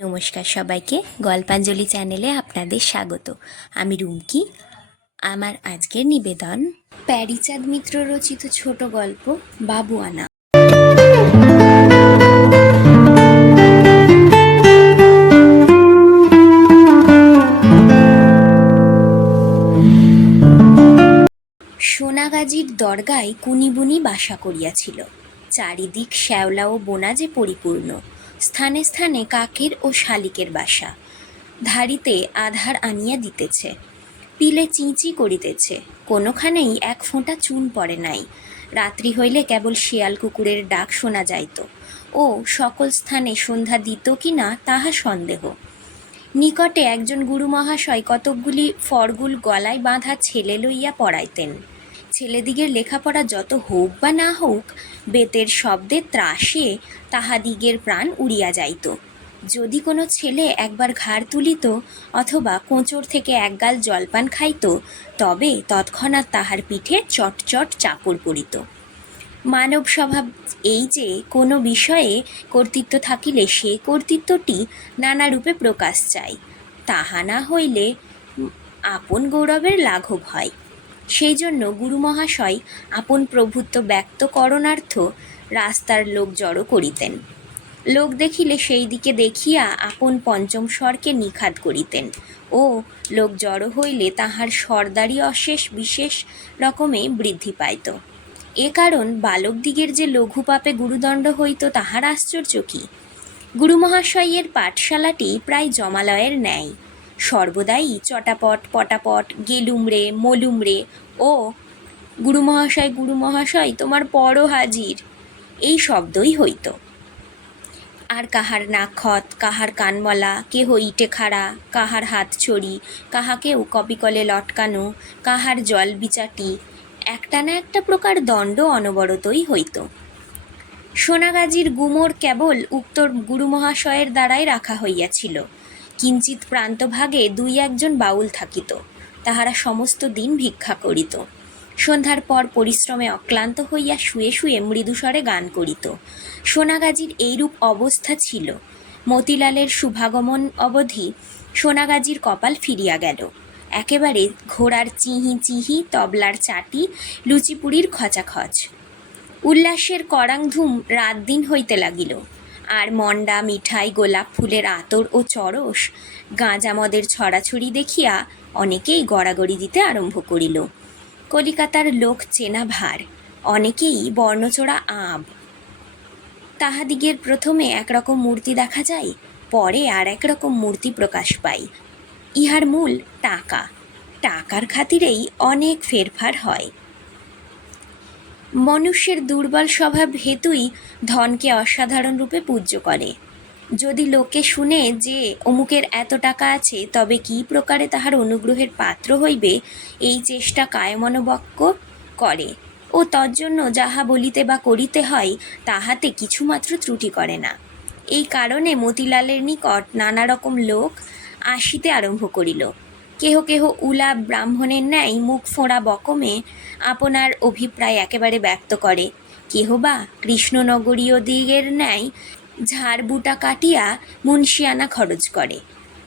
নমস্কার সবাইকে, গল্পাঞ্জলি চ্যানেলে আপনাদের স্বাগত। আমি রুমকি। আমার আজকের নিবেদন, প্যারিচাঁদ মিত্র রচিত ছোট গল্প, বাবু আনা। সোনাগাজীর দরগায় কুনিবুনি বাসা করিয়াছিল। চারিদিক শ্যাওলা ও বোনাজে পরিপূর্ণ। স্থানে স্থানে কাকের ও শালিকের বাসা। ধারিতে আধার আনিয়া দিতেছে। পিলে চিঁচি করিতেছে। কোনোখানেই এক ফোঁটা চুন পড়ে নাই। রাত্রি হইলে কেবল শিয়াল কুকুরের ডাক শোনা যাইত। ও, সকল স্থানে সন্ধ্যা দিত কি না তাহা সন্দেহ। নিকটে একজন গুরু মহাশয় কতকগুলি ফরগুল গলায় বাঁধা ছেলে লইয়া পড়াইতেন। ছেলেদিগের লেখাপড়া যত হোক বা না হোক, বেতের শব্দে ত্রাসে তাহাদিগের প্রাণ উড়িয়া যাইত। যদি কোনো ছেলে একবার ঘাড় তুলিত অথবা কোঁচর থেকে একগাল জলপান খাইত, তবে তৎক্ষণাৎ তাহার পিঠে চটচট চাপড় পড়িত। মানব স্বভাব এই যে, কোনো বিষয়ে কর্তৃত্ব থাকিলে সে কর্তৃত্বটি নানা রূপে প্রকাশ চায়। তাহা না হইলে আপন গৌরবের লাঘব হয়। সেই জন্য গুরুমহাশয় আপন প্রভুত্ব ব্যক্ত করণার্থ রাস্তার লোক জড়ো করিতেন। লোক দেখিলে সেই দিকে দেখিয়া আপন পঞ্চম স্বরকে নিখাত করিতেন। ও, লোক জড়ো হইলে তাহার সর্দারি অশেষ বিশেষ রকমে বৃদ্ধি পাইত। এ কারণ বালকদিগের যে লঘু পাপে গুরুদণ্ড হইত তাহার আশ্চর্য কি? গুরুমহাশয়ের পাঠশালাটি প্রায় জমালয়ের ন্যায়। সর্বদাই চটাপট, পটাপট, গেলুমরে, মলুমরে। ও গুরু মহাশয় গুরু মহাশয় তোমার পরও হাজির। এই শব্দই হইত। আর কাহার নাক্ষত কাহার কানমলা, কেহ ইটে খাড়া, কাহার হাত ছড়ি, কাহাকেও কপিকলে লটকানো, কাহার জল বিচাটি, একটা না একটা প্রকার দণ্ড অনবরতই হইত। সোনাগাজীর গুমোর কেবল উক্ত গুরুমহাশয়ের দ্বারাই রাখা হইয়াছিল। কিঞ্চিত প্রান্তভাগে দুই একজন বাউল থাকিত, তাহারা সমস্ত দিন ভিক্ষা করিত। সন্ধ্যার পর পরিশ্রমে অক্লান্ত হইয়া শুয়ে শুয়ে মৃদুস্বরে গান করিত। সোনাগাজীর এইরূপ অবস্থা ছিল। মতিলালের শুভাগমন অবধি সোনাগাজীর কপাল ফিরিয়া গেল। একেবারে ঘোড়ার চিহি চিহি তবলার চাটি, লুচিপুরির খচাখচ। উল্লাসের করাংধুম রাত দিন হইতে লাগিল। আর মন্ডা, মিঠাই, গোলাপ ফুলের আতর ও চরস গাঁজামদের ছড়াছড়ি দেখিয়া অনেকেই গড়াগড়ি দিতে আরম্ভ করিল। কলিকাতার লোক চেনা ভার, অনেকেই বর্ণচোড়া আব। তাহাদিগের প্রথমে একরকম মূর্তি দেখা যায়, পরে আর একরকম মূর্তি প্রকাশ পায়। ইহার মূল টাকা। টাকার খাতিরেই অনেক ফেরফার হয়। মনুষ্যের দুর্বল স্বভাব হেতুই ধনকে অসাধারণ রূপে পূজ্য করে। যদি লোকে শুনে যে অমুকের এত টাকা আছে, তবে কি প্রকারে তাহার অনুগ্রহের পাত্র হইবে? এই চেষ্টা কায়মনোবক্য করে। ও তজ্জন্য যাহা বলিতে বা করিতে হয়, তাহাতে কিছুমাত্র ত্রুটি করে না। এই কারণে মতিলালের নিকট নানা রকম লোক আসিতে আরম্ভ করিল। কেহ কেহ উলা ব্রাহ্মণের ন্যায় মুখ ফোঁড়া বকমে আপনার অভিপ্রায় একেবারে ব্যক্ত করে। কেহ বা কৃষ্ণনগরীয় দিগের ন্যায় ঝাড়বুটা কাটিয়া মুন্সিয়ানা খরচ করে।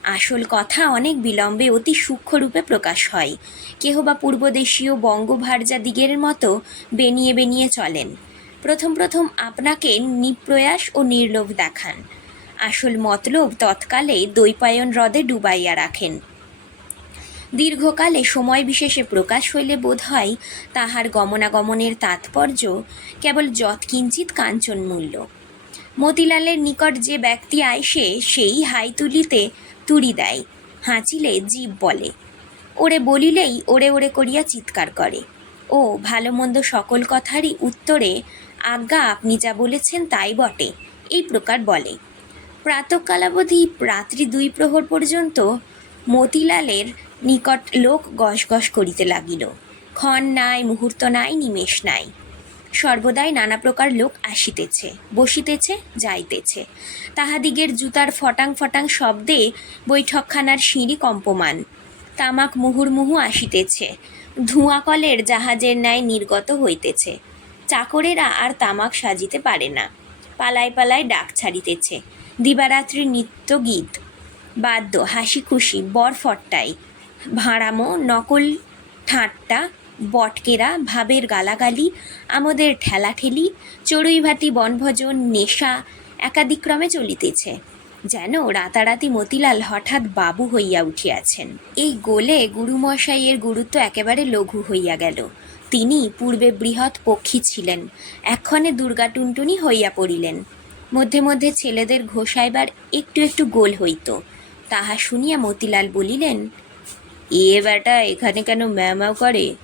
আসল কথা অনেক বিলম্বে অতি সূক্ষ্মরূপে প্রকাশ হয়। কেহ বা পূর্বদেশীয় বঙ্গভার্যা দিগের মতো বেনিয়ে বেনিয়ে চলেন। প্রথম প্রথম আপনাকে নিপ্রয়াস ও নির্লোভ দেখান। আসল মতলব তৎকালে দৈপায়ন হ্রদে ডুবাইয়া রাখেন। দীর্ঘকালে সময় বিশেষে প্রকাশ হইলে বোধ হয় তাহার গমনাগমনের তাৎপর্য কেবল যৎকিঞ্চিত কাঞ্চন মূল্য মতিলালের নিকট যে ব্যক্তি আইসে সেই হাই তুলিতে তুড়ি দেয়, হাঁচিলে জীব বলে। ওরে বলিলেই ওরে ওরে করিয়া চিৎকার করে। ও ভালো মন্দ সকল কথারই উত্তরে, আজ্ঞা আপনি যা বলেছেন তাই বটে, এই প্রকার বলে। প্রাতকালাবধি রাত্রি দুই প্রহর পর্যন্ত মতিলালের নিকট লোক গসগস করিতে লাগিল। ক্ষণ নাই, মুহূর্ত নাই, নিমেষ নাই। সর্বদাই নানা প্রকার লোক আসিতেছে, বসিতেছে, যাইতেছে। তাহাদিগের জুতার ফটাং ফটাং শব্দে বৈঠকখানার সিঁড়ি কম্পমান। তামাক মুহুর্মুহু আসিতেছে ধোঁয়া কলের জাহাজের ন্যায় নির্গত হইতেছে। চাকরেরা আর তামাক সাজিতে পারে না, পালায় পালায় ডাক ছাড়িতেছে। দিবারাত্রির নিত্য গীত বাদ্য হাসি খুশি বর বরফট্টাই। ভাঁড়ামো, নকল ঠাট্টা, বটকেরা, ভাবের গালাগালি, আমাদের ঠেলাঠেলি, চড়ুইভাতি বনভোজন, নেশা একাদিক্রমে চলিতেছে। যেন রাতারাতি মতিলাল হঠাৎ বাবু হইয়া উঠিয়াছেন। এই গোলে গুরুমশাইয়ের গুরুত্ব একেবারে লঘু হইয়া গেল। তিনি পূর্বে বৃহৎ পক্ষী ছিলেন, এক্ষণে দুর্গা টুনটুনি হইয়া পড়িলেন। মধ্যে মধ্যে ছেলেদের ঘোষাইবার একটু একটু গোল হইত। তাহা শুনিয়া মতিলাল বলিলেন এ বেটা, এখানে কেন ম্যামাও করে?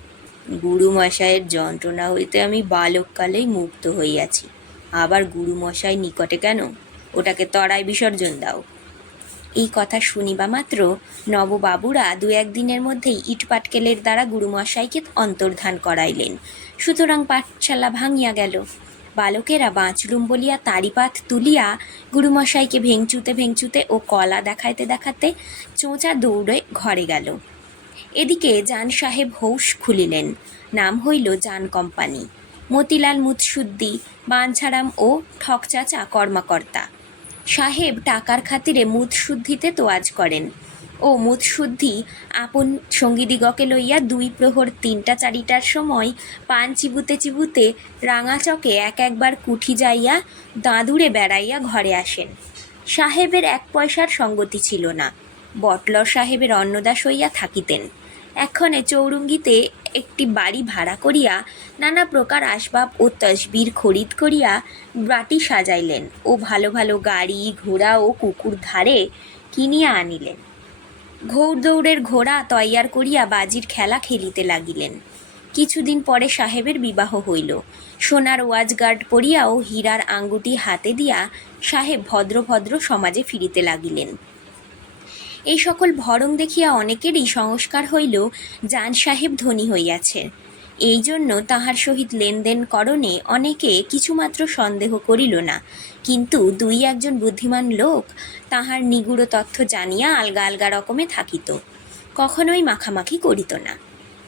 গুরুমশাইয়ের যন্ত্রণা হইতে আমি বালককালেই মুক্ত হইয়াছি। আবার গুরুমশাই নিকটে কেন? ওটাকে তরায় বিসর্জন দাও। এই কথা শুনিবা মাত্র নববাবুরা দু একদিনের মধ্যেই ইট পাটকেলের দ্বারা গুরুমশাইকে অন্তর্ধান করাইলেন। সুতরাং পাঠশালা ভাঙিয়া গেল। বালকেরা বাঁচলুম বলিয়া তারিপাত তুলিয়া গুরুমশাইকে ভেংচুতে ভেংচুতে ও কলা দেখাইতে দেখাতে চোঁচা দৌড়ে ঘরে গেল। এদিকে জান সাহেব হৌস খুলিলেন। নাম হইল জান কোম্পানি। মতিলাল মুৎসুদ্দি, বাঞ্ছারাম ও ঠকচাচা কর্মকর্তা। সাহেব টাকার খাতিরে মুৎশুদ্ধিতে তোয়াজ করেন ও মুৎশুদ্ধি আপন সঙ্গীদিগকে লইয়া দুই প্রহর তিনটা চারিটার সময় পান চিবুতে চিবুতে রাঙাচকে এক একবার কুঠি যাইয়া দাঁদুড়ে বেড়াইয়া ঘরে আসেন। সাহেবের এক পয়সার সঙ্গতি ছিল না। বটলর সাহেবের অন্নদাস হইয়া থাকিতেন। এক্ষণে চৌরঙ্গিতে একটি বাড়ি ভাড়া করিয়া নানা প্রকার আসবাব ও তসবির খরিদ করিয়া বাটি সাজাইলেন ও ভালো ভালো গাড়ি, ঘোড়া ও কুকুর ধারে কিনিয়া আনিলেন। ঘৌড়দৌড়ের ঘোড়া তৈয়ার করিয়া বাজির খেলা খেলিতে লাগিলেন। কিছুদিন পরে সাহেবের বিবাহ হইল। সোনার ওয়াজগার্ড পরিয়া ও হীরার আঙ্গুটি হাতে দিয়া সাহেব ভদ্র ভদ্র সমাজে ফিরিতে লাগিলেন। এই সকল ভরং দেখিয়া অনেকেরই সংস্কার হইল জান সাহেব ধনী হইয়াছে। এই জন্য তাহার সহিত লেনদেন করণে অনেকে কিছুমাত্র সন্দেহ করিল না। কিন্তু দুই একজন বুদ্ধিমান লোক তাহার নিগুড় তথ্য জানিয়া আলগা আলগা রকমে থাকিত। কখনোই মাখামাখি করিত না।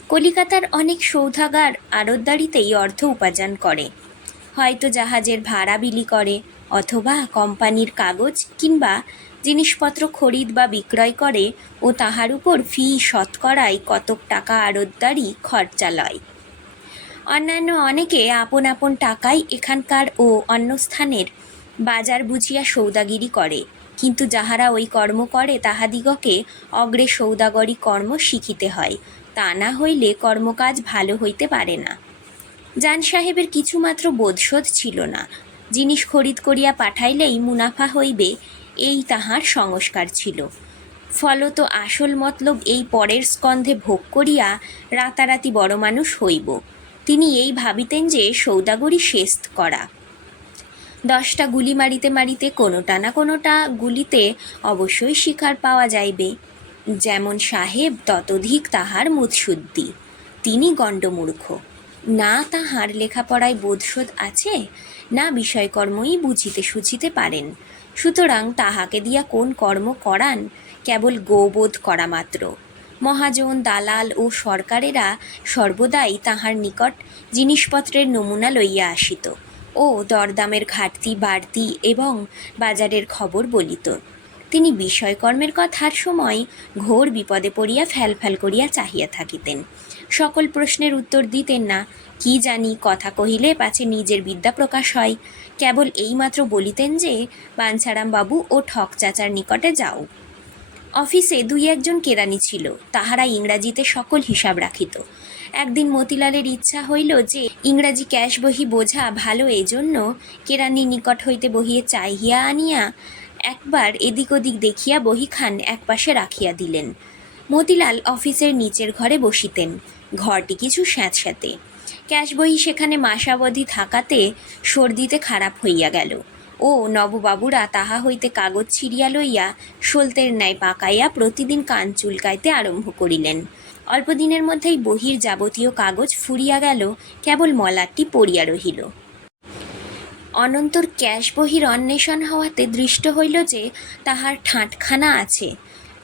কলিকাতার অনেক সৌধাগার আড়তদারিতেই অর্থ উপার্জন করে। হয়তো জাহাজের ভাড়া বিলি করে, অথবা কোম্পানির কাগজ কিংবা জিনিসপত্র খরিদ বা বিক্রয় করে ও তাহার উপর ফি শতকরায় কতক টাকা আড়তদারি খরচা লয় অন্যান্য অনেকে আপন আপন টাকায় এখানকার ও অন্য স্থানের বাজার বুঝিয়া সৌদাগিরি করে, কিন্তু যাহারা ওই কর্ম করে তাহাদিগকে অগ্রে সৌদাগরি কর্ম শিখিতে হয়, তা না হইলে কর্মকাজ ভালো হইতে পারে না। জান সাহেবের কিছুমাত্র বোধশোধ ছিল না। জিনিস খরিদ করিয়া পাঠাইলেই মুনাফা হইবে এই তাহার সংস্কার ছিল। ফলত আসল মতলব এই পরের স্কন্ধে ভোগ করিয়া রাতারাতি বড় মানুষ হইব। তিনি এই ভাবিতেন যে সৌদাগরি শেষ করা। দশটা গুলি মারিতে মারিতে কোনোটা না কোনোটা গুলিতে অবশ্যই শিকার পাওয়া যাইবে। যেমন সাহেব, ততোধিক তাহার মুৎসুদ্দি। তিনি গণ্ডমূর্খ। না তাহার লেখাপড়ায় বোধশোধ আছে, না বিষয়কর্মই বুঝিতে সুঝিতে পারেন। সুতরাং তাহাকে দিয়া কোন কর্ম করান, কেবল গোবোধ করা মাত্র। মহাজন, দালাল ও সরকারেরা সর্বদাই তাহার নিকট জিনিসপত্রের নমুনা লইয়া আসিত ও দরদামের ঘাটতি, বাড়তি এবং বাজারের খবর বলিত। তিনি বিষয়কর্মের কথার সময় ঘোর বিপদে পড়িয়া ফ্যালফ্যাল করিয়া চাহিয়া থাকিতেন। সকল প্রশ্নের উত্তর দিতেন না। কি জানি কথা কহিলে পাছে নিজের বিদ্যা প্রকাশ হয়। কেবল এইমাত্র বলিতেন যে বাঞ্ছারাম বাবু ও ঠক চাচার নিকটে যাও। অফিসে দুই একজন কেরানি ছিল, তাহারা ইংরাজিতে সকল হিসাব রাখিত। একদিন মতিলালের ইচ্ছা হইল যে, ইংরাজি ক্যাশ বহি বোঝা ভালো এই জন্য কেরানি নিকট হইতে বহিয়ে চাহিয়া আনিয়া একবার এদিক ওদিক দেখিয়া বহিখান একপাশে রাখিয়া দিলেন। মতিলাল অফিসের নিচের ঘরে বসিতেন। ঘরটি কিছু স্যাঁতস্যাঁতে। ক্যাশ বহি সেখানে মাসাবধি থাকাতে সর্দিতে খারাপ হইয়া গেল। ও নববাবুরা তাহা হইতে কাগজ ছিঁড়িয়া লইয়া সলতের ন্যায় পাকাইয়া প্রতিদিন কান চুলকাইতে আরম্ভ করিলেন। অল্পদিনের মধ্যেই বহির যাবতীয় কাগজ ফুরিয়া গেল, কেবল মলাটটি পড়িয়া রহিল। অনন্তর ক্যাশ বহির অন্বেষণ হওয়াতে দৃষ্ট হইল যে তাহার ঠাঁটখানা আছে।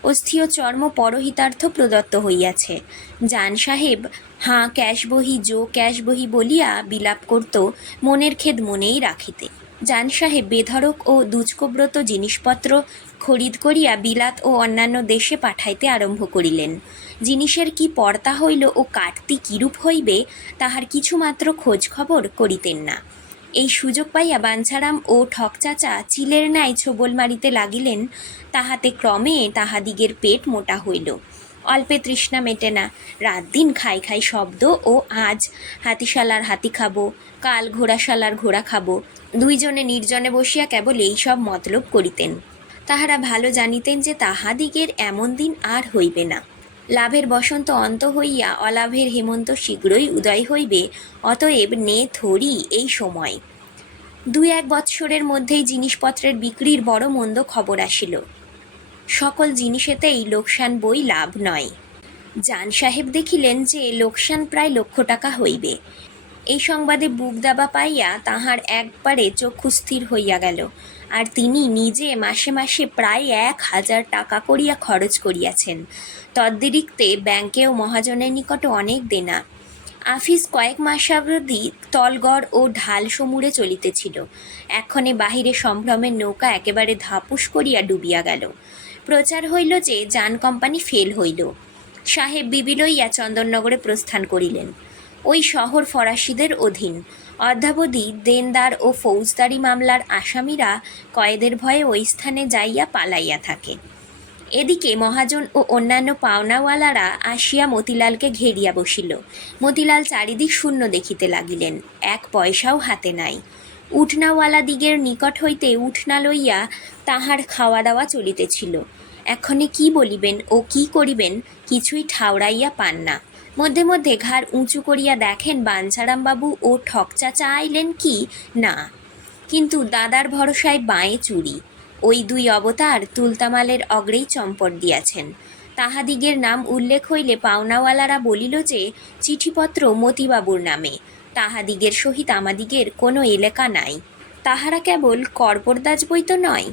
অস্থিও চর্ম পরহিতার্থ প্রদত্ত হইয়াছে। জান সাহেব, হাঁ ক্যাশ বহি, জো ক্যাশ বহি বলিয়া বিলাপ করত মনের খেদ মনেই রাখিতে। জান সাহেব বেধড়ক ও দুষ্কব্রত জিনিসপত্র খরিদ করিয়া বিলাত ও অন্যান্য দেশে পাঠাইতে আরম্ভ করিলেন। জিনিসের কি পর্তা হইল ও কাটতি কিরূপ হইবে, তাহার কিছুমাত্র খোঁজ খবর করিতেন না। এই সুযোগ পাইয়া বাঞ্ছারাম ও ঠকচাচা চিলের ন্যায় ছোবল মারিতে লাগিলেন, তাহাতে ক্রমে তাহাদিগের পেট মোটা হইল। অল্পে তৃষ্ণা মেটে না, রাত দিন খাই খাই শব্দ ও আজ হাতিশালার হাতি খাব, কাল ঘোড়াশালার ঘোড়া খাব, দুইজনে নির্জনে বসিয়া কেবল এই সব মতলব করিতেন। তাহারা ভালো জানিতেন যে তাহাদিগের এমন দিন আর হইবে না। লাভের বসন্ত অন্ত হইয়া অলাভের হেমন্ত শীঘ্রই উদয় হইবে, অতএব নে থরি এই সময়। দুই এক বৎসরের মধ্যেই জিনিসপত্রের বিক্রির বড় মন্দ খবর আসিল। সকল জিনিসেতেই লোকসান বই লাভ নয়। জান সাহেব দেখিলেন যে লোকসান প্রায় লক্ষ টাকা হইবে। এই সংবাদে বুক দাবা পাইয়া তাহার একবারে চক্ষু স্থির হইয়া গেল। আর তিনি নিজে মাসে মাসে প্রায় এক হাজার টাকা করিয়া খরচ করিয়াছেন। তদ্দিরিক্তে ব্যাংকেও মহাজনের নিকট অনেক দেনা। আফিস কয়েক মাসাবধি তলগড় ও ঢাল সমূরে চলিতেছিল। এক্ষণে বাহিরে সম্ভ্রমের নৌকা একেবারে ধাপুস করিয়া ডুবিয়া গেল। প্রচার হইল যে যান কোম্পানি ফেল হইল। সাহেব বিবি লইয়া চন্দননগরে প্রস্থান করিলেন। ওই শহর ফরাসিদের অধীন। অদ্যাবধি দেনদার ও ফৌজদারি মামলার আসামিরা কয়েদের ভয়ে ওই স্থানে যাইয়া পালাইয়া থাকে। এদিকে মহাজন ও অন্যান্য পাওনাওয়ালারা আসিয়া মতিলালকে ঘেরিয়া বসিল। মতিলাল চারিদিক শূন্য দেখিতে লাগিলেন, এক পয়সাও হাতে নাই। উঠনাওয়ালা দিগের নিকট হইতে উঠনা লইয়া তাহার খাওয়া দাওয়া চলিতেছিল। এক্ষণে কি বলিবেন ও কি করিবেন কিছুই ঠাউরাইয়া পান না। মধ্যে মধ্যে ঘাড় উঁচু করিয়া দেখেন বাঞ্ছারামবাবু ও ঠকচাচা আইলেন কি? না। কিন্তু দাদার ভরসায় বাঁয়ে চুরি। ওই দুই অবতার তুলতামালের অগ্রেই চম্পট দিয়াছেন। তাহাদিগের নাম উল্লেখ হইলে পাওনাওয়ালারা বলিল যে, চিঠিপত্র মতিবাবুর নামে। তাহাদিগের সহিত আমাদিগের কোনো এলাকা নাই। তাহারা কেবল কর্পরদাজ বই তো নয়।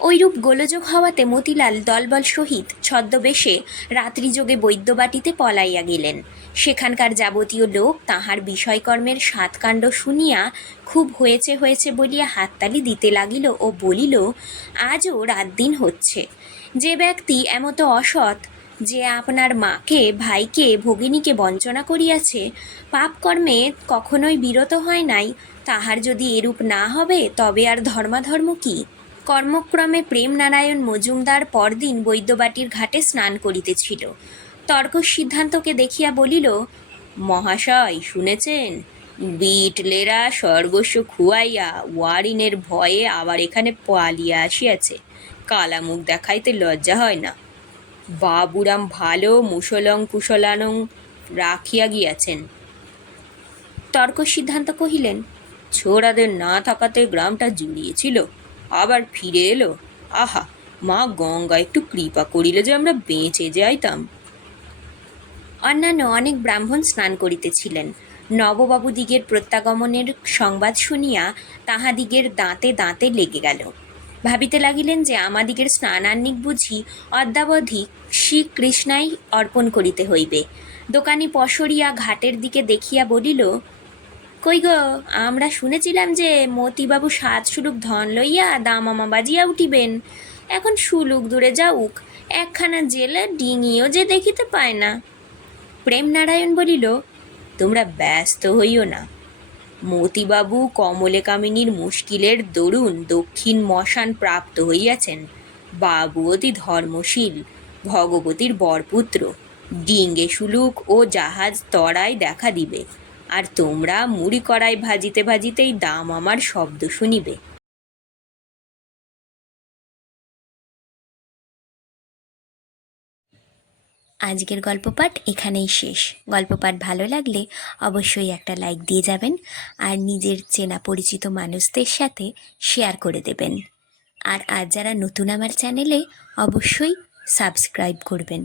ওইরূপ গোলযোগ হওয়াতে মতিলাল দলবল সহিত ছদ্মবেশে রাত্রিযোগে বৈদ্যবাটিতে পলাইয়া গেলেন। সেখানকার যাবতীয় লোক তাহার বিষয়কর্মের সাতকাণ্ড শুনিয়া খুব হয়েছে হয়েছে বলিয়া হাততালি দিতে লাগিল ও বলিল, আজও রাত দিন হচ্ছে। যে ব্যক্তি এমতো অসৎ, যে আপনার মাকে, ভাইকে, ভগিনীকে বঞ্চনা করিয়াছে, পাপকর্মে কখনোই বিরত হয় নাই, তাহার যদি এরূপ না হবে তবে আর ধর্মাধর্ম কি? কর্মক্রমে প্রেমনারায়ণ মজুমদার পরদিন বৈদ্যবাটির ঘাটে স্নান করিতেছিল। তর্ক সিদ্ধান্তকে দেখিয়া বলিল, মহাশয়, শুনেছেন? বিটলেরা সর্বস্ব খুয়াইয়া ওয়ারিনের ভয়ে আবার এখানে পালিয়া আসিয়াছে। কালামুখ দেখাইতে লজ্জা হয় না। বাবুরাম ভালো মুসলং কুশলানং রাখিয়া গিয়াছেন। তর্ক সিদ্ধান্ত কহিলেন, ছোড়াদের না থাকাতে গ্রামটা জুড়িয়েছিল। আবার ফিরে এলো। আহা, মা গঙ্গা, একটু কৃপা করিলে যে আমরা বেঁচে যাইতাম। অন্যান্য অনেক ব্রাহ্মণ স্নান করিতেছিলেন। নববাবুদিগের প্রত্যাগমনের সংবাদ শুনিয়া তাহাদিগের দাঁতে দাঁতে লেগে গেল। ভাবিতে লাগিলেন যে আমাদিগের স্নানান্নিক বুঝি অদ্যাবধি শ্রীকৃষ্ণাই অর্পণ করিতে হইবে। দোকানি পশরিয়া ঘাটের দিকে দেখিয়া বলিল কই গো? আমরা শুনেছিলাম যে মতিবাবু সাত সুলুক ধন লইয়া দামামা বাজিয়া উঠিবেন। এখন সুলুক দূরে যাউক, একখানা জেলে ডিঙিও যে দেখিতে পায় না। প্রেমনারায়ণ বলিল, তোমরা ব্যস্ত হইও না। মতিবাবু কমলে কামিনীর মুশকিলের দরুন দক্ষিণ মশান প্রাপ্ত হইয়াছেন। বাবু অতি ধর্মশীল, ভগবতীর বরপুত্র। ডিঙ্গে সুলুক ও জাহাজ তরাই দেখা দিবে। আর তোমরা মুড়ি কড়াই ভাজিতে ভাজিতেই দাম আমার শব্দ শুনিবে। আজকের গল্প পাঠ এখানেই শেষ। গল্প পাঠ ভালো লাগলে অবশ্যই একটা লাইক দিয়ে যাবেন আর নিজের চেনা পরিচিত মানুষদের সাথে শেয়ার করে দেবেন। আর আজ যারা নতুন আমার চ্যানেলে অবশ্যই সাবস্ক্রাইব করবেন।